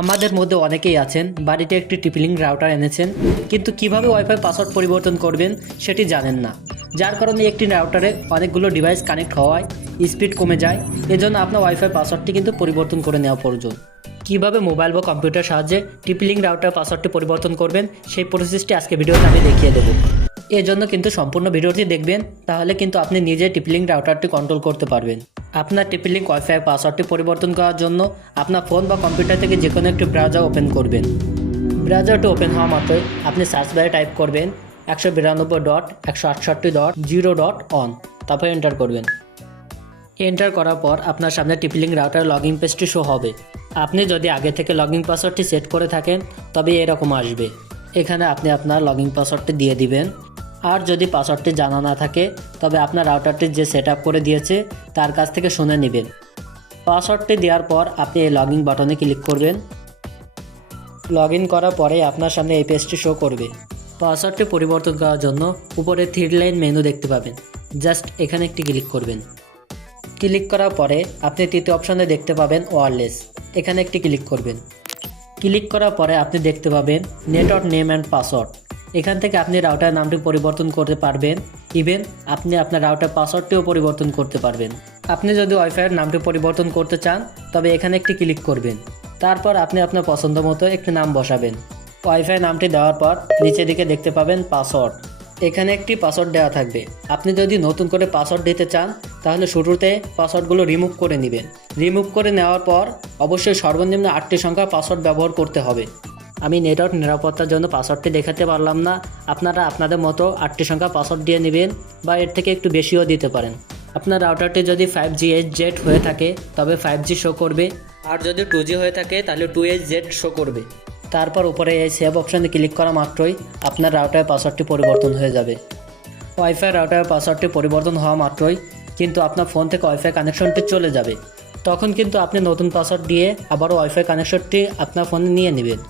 আমাদের মধ্যে অনেকেই আছেন বাড়িতে একটি টিপলিং রাউটার এনেছেন, কিন্তু কিভাবে ওয়াইফাই পাসওয়ার্ড পরিবর্তন করবেন সেটি জানেন না। যার কারণে একটি রাউটারে অনেকগুলো ডিভাইস কানেক্ট হওয়ায় স্পিড কমে যায়। এজন্য আপনার ওয়াইফাই পাসওয়ার্ডটি কিন্তু পরিবর্তন করে নেওয়া প্রয়োজন। কিভাবে মোবাইল বা কম্পিউটার সাহায্যে টিপলিং রাউটার পাসওয়ার্ডটি পরিবর্তন করবেন সেই প্রসেসটি আজকে ভিডিওতে আমি দেখিয়ে দেবো। এর জন্য কিন্তু সম্পূর্ণ ভিডিওটি দেখবেন, তাহলে কিন্তু আপনি নিজে টিপলিং রাউটারটি কন্ট্রোল করতে পারবেন। আপনার টিপলিং ওয়াইফাই পাসওয়ার্ডটি পরিবর্তন করার জন্য আপনার ফোন বা কম্পিউটার থেকে যে কোনো একটি ব্রাউজার ওপেন করবেন। ব্রাউজারটি ওপেন হওয়া মাত্রই আপনি সার্চ বারে টাইপ করবেন 192.168.0.on, তারপর এন্টার করবেন। এন্টার করার পর আপনার সামনে টিপলিং রাউটার লগইন পেজটি শো হবে। আপনি যদি আগে থেকে লগইন পাসওয়ার্ডটি সেট করে থাকেন তবে এরকম আসবে। এখানে আপনি আপনার লগইন পাসওয়ার্ডটি দিয়ে দিবেন। আর যদি পাসওয়ার্ডটি জানা না থাকে তবে আপনার রাউটারটি যে সেট আপ করে দিয়েছে তার কাছ থেকে শুনে নেবেন। পাসওয়ার্ডটি দেওয়ার পর আপনি এই লগইন বাটনে ক্লিক করবেন। লগইন করার পরে আপনার সামনে এই পেজটি শো করবে। পাসওয়ার্ডটি পরিবর্তন করার জন্য উপরে 3 লাইন মেনু দেখতে পাবেন, জাস্ট এখানে একটি ক্লিক করবেন। ক্লিক করার পরে আপনি তৃতীয় অপশনে দেখতে পাবেন ওয়্যারলেস, এখানে একটি ক্লিক করবেন। ক্লিক করার পরে আপনি দেখতে পাবেন নেটওয়ার্ক নেম অ্যান্ড পাসওয়ার্ড, এখান থেকে আপনি রাউটার নামটি পরিবর্তন করতে পারবেন। ইভেন আপনি আপনার রাউটার পাসওয়ার্ডটিও পরিবর্তন করতে পারবেন। আপনি যদি ওয়াইফাইয়ের নামটি পরিবর্তন করতে চান তবে এখানে একটি ক্লিক করবেন। তারপর আপনি আপনার পছন্দ মতো একটি নাম বসাবেন। ওয়াইফাই নামটি দেওয়ার পর নিচের দিকে দেখতে পাবেন পাসওয়ার্ড, এখানে একটি পাসওয়ার্ড দেওয়া থাকবে। আপনি যদি নতুন করে পাসওয়ার্ড দিতে চান তাহলে শুরুতে পাসওয়ার্ডগুলো রিমুভ করে নেবেন। রিমুভ করে নেওয়ার পর অবশ্যই সর্বনিম্ন 8টি সংখ্যা পাসওয়ার্ড ব্যবহার করতে হবে। আমি নেটওয়ার্ক নিরাপত্তার জন্য পাসওয়ার্ডটি দেখাতে পারলাম না, আপনারা আপনাদের মতো 8টি সংখ্যা পাসওয়ার্ড দিয়ে নেবেন বা এর থেকে একটু বেশিও দিতে পারেন। আপনার রাউটারটি যদি 5G/HZ হয়ে থাকে তবে 5G শো করবে, আর যদি 2G হয়ে থাকে তাহলে 2HZ শো করবে। তারপর উপরে এই সেভ অপশানে ক্লিক করা মাত্রই আপনার রাউটারের পাসওয়ার্ডটি পরিবর্তন হয়ে যাবে। ওয়াইফাই রাউটারের পাসওয়ার্ডটি পরিবর্তন হওয়া মাত্রই কিন্তু আপনার ফোন থেকে ওয়াইফাই কানেকশনটি চলে যাবে। তখন কিন্তু আপনি নতুন পাসওয়ার্ড দিয়ে আবারও ওয়াইফাই কানেকশনটি আপনার ফোনে নিয়ে নেবেন।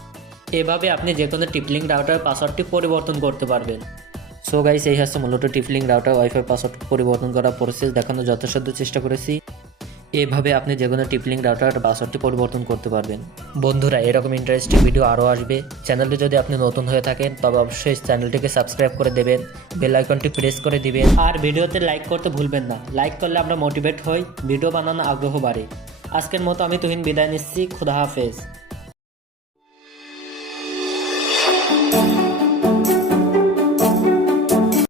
এভাবে আপনি যে কোনো টিপলিং রাউটারের পাসওয়ার্ডটি পরিবর্তন করতে পারবেন। সো গাইস, এই হচ্ছে মূলত টিপলিং রাউটার ওয়াইফাই পাসওয়ার্ড পরিবর্তন করার প্রসেস দেখানোর যথাসাধ্য চেষ্টা করেছি। এভাবে আপনি যে কোনো টিপলিং রাউটার পাসওয়ার্ডটি পরিবর্তন করতে পারবেন। বন্ধুরা, এরকম ইন্টারেস্টিং ভিডিও আরও আসবে। চ্যানেলটি যদি আপনি নতুন হয়ে থাকেন তবে অবশ্যই চ্যানেলটিকে সাবস্ক্রাইব করে দেবেন, বেল আইকনটি প্রেস করে দিবেন, আর ভিডিওতে লাইক করতে ভুলবেন না। লাইক করলে আমরা মোটিভেট হই, ভিডিও বানানোর আগ্রহ বাড়ে। আজকের মতো আমি তুহিন বিদায় নিচ্ছি। খুদা হাফেজ।